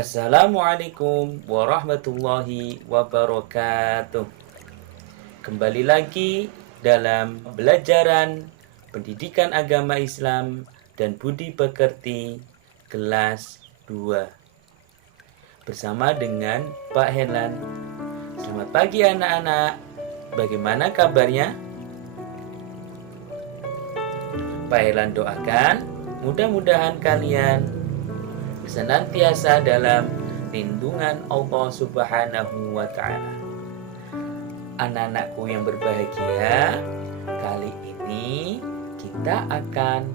Assalamualaikum warahmatullahi wabarakatuh. Kembali lagi dalam pembelajaran pendidikan agama Islam dan budi pekerti kelas 2 bersama dengan Pak Helan. Selamat pagi anak-anak. Bagaimana kabarnya? Pak Helan doakan mudah-mudahan kalian senantiasa dalam lindungan Allah Subhanahu wa Ta'ala. Anak-anakku yang berbahagia, kali ini kita akan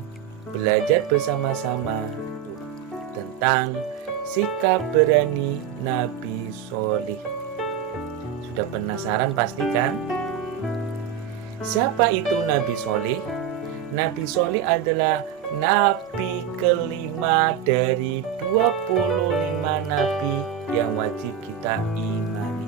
belajar bersama-sama tentang sikap berani Nabi Solih. Sudah penasaran pasti kan? Siapa itu Nabi Solih? Nabi Solih adalah Nabi kelima dari 25 Nabi yang wajib kita imani.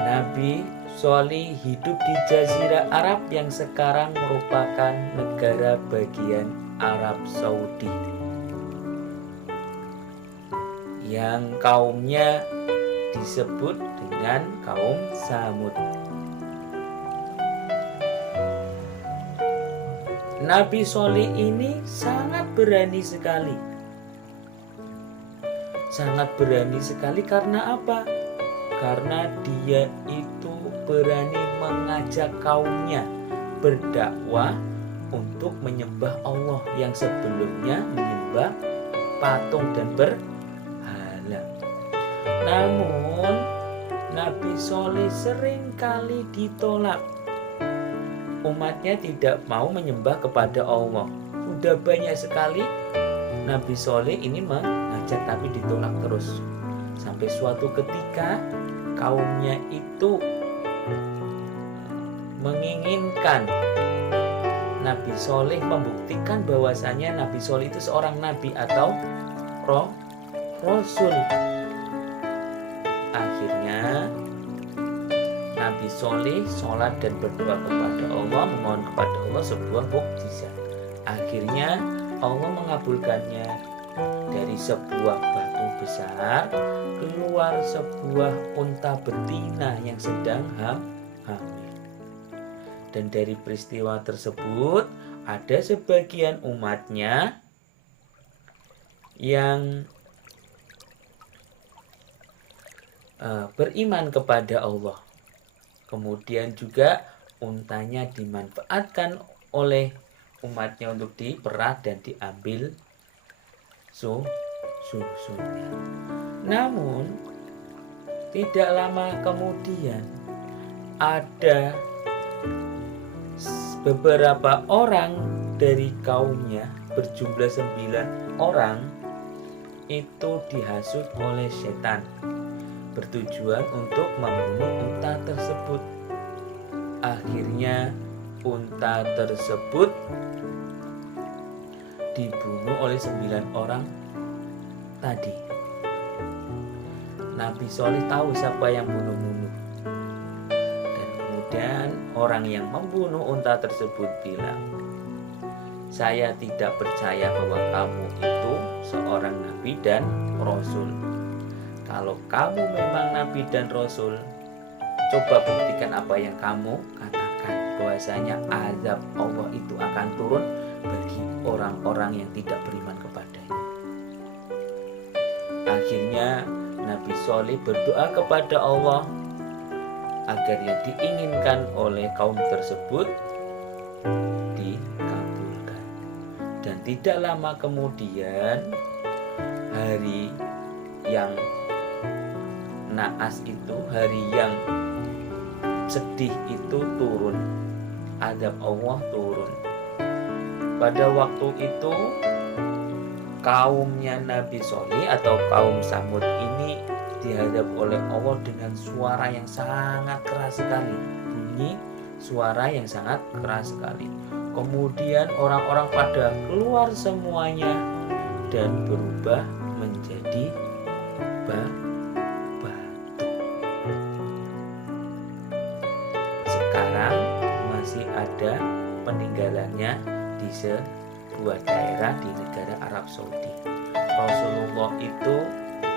Nabi Solih hidup di Jazirah Arab yang sekarang merupakan negara bagian Arab Saudi, yang kaumnya disebut dengan kaum Samud. Nabi Solih ini sangat berani sekali. Sangat berani sekali karena apa? Karena dia itu berani mengajak kaumnya berdakwah untuk menyembah Allah yang sebelumnya menyembah patung dan berhala. Namun Nabi Solih seringkali ditolak. Umatnya tidak mau menyembah kepada Allah. Sudah banyak sekali Nabi Soleh ini mengajak tapi ditolak terus. Sampai suatu ketika kaumnya itu menginginkan Nabi Soleh membuktikan bahwasanya Nabi Soleh itu seorang nabi atau rasul. Akhirnya Nabi Soleh sholat dan berdoa kepada Allah, memohon kepada Allah sebuah mukjizat. Akhirnya Allah mengabulkannya. Dari sebuah batu besar keluar sebuah unta betina yang sedang hamil. Dan dari peristiwa tersebut ada sebagian umatnya yang beriman kepada Allah. Kemudian juga untanya dimanfaatkan oleh umatnya untuk diperah dan diambil susunya. Namun tidak lama kemudian ada beberapa orang dari kaumnya berjumlah 9 orang itu dihasut oleh setan, bertujuan untuk membunuh unta tersebut. Akhirnya unta tersebut dibunuh oleh 9 orang tadi. Nabi Soleh tahu siapa yang bunuh-bunuh. Dan kemudian orang yang membunuh unta tersebut bilang, "Saya tidak percaya bahwa kamu itu seorang nabi dan rasul. Kalau kamu memang nabi dan rasul, coba buktikan apa yang kamu katakan, bahwasanya azab Allah itu akan turun bagi orang-orang yang tidak beriman kepadanya." Akhirnya Nabi Soleh berdoa kepada Allah agar yang diinginkan oleh kaum tersebut dikabulkan. Dan tidak lama kemudian hari yang naas itu, hari yang sedih itu turun. Azab Allah turun. Pada waktu itu kaumnya Nabi Soleh atau kaum Samud ini dihadap oleh Allah dengan suara yang sangat keras sekali. Bunyi suara yang sangat keras sekali. Kemudian orang-orang pada keluar semuanya dan berubah menjadi batu. Sekarang masih ada peninggalannya di sebuah daerah di negara Arab Saudi. Rasulullah itu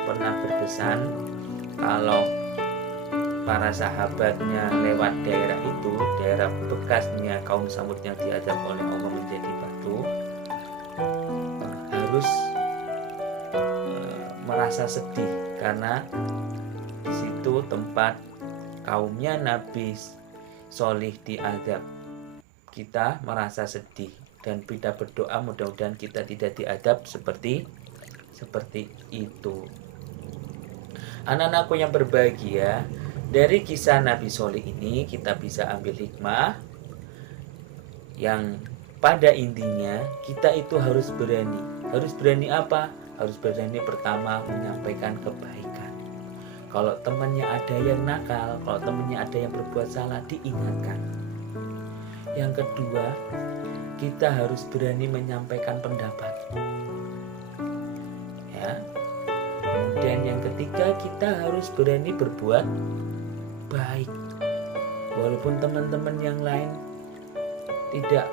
pernah berpesan kalau para sahabatnya lewat daerah itu, daerah bekasnya kaum Samud yang diadab oleh Allah menjadi batu, harus merasa sedih karena di situ tempat kaumnya Nabi Solih diadab. Kita merasa sedih dan kita berdoa mudah-mudahan kita tidak diadab seperti itu. Anak-anakku yang berbahagia, dari kisah Nabi Solih ini kita bisa ambil hikmah yang pada intinya kita itu harus berani. Harus berani apa? Harus berani pertama menyampaikan kebaikan. Kalau temannya ada yang nakal, kalau temannya ada yang berbuat salah, diingatkan. Yang kedua, kita harus berani menyampaikan pendapat. Ya. Kemudian yang ketiga, kita harus berani berbuat baik. Walaupun teman-teman yang lain tidak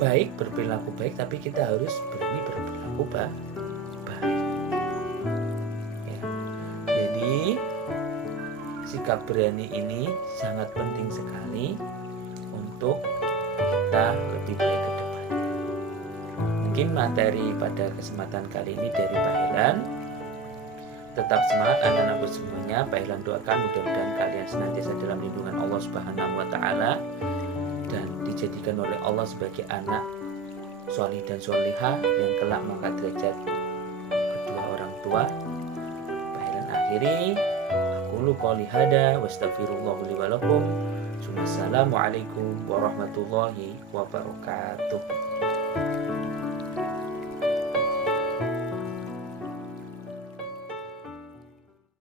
baik, berperilaku baik, tapi kita harus berani berperilaku baik. Ya. Jadi sikap berani ini sangat penting sekali untuk kita lebih baik ke depan. Mungkin materi pada kesempatan kali ini dari Pak Helan. Tetap semangat anak-anakku semuanya. Pak Helan doakan mudah-mudahan kalian senantiasa dalam lindungan Allah Subhanahu wa taala dan dijadikan oleh Allah sebagai anak sholih dan sholihah yang kelak mengangkat derajat kedua orang tua. Pak Helan akhiri, aqulu qouli hada wa astaghfirullah li wa lakum. Assalamualaikum warahmatullahi wabarakatuh.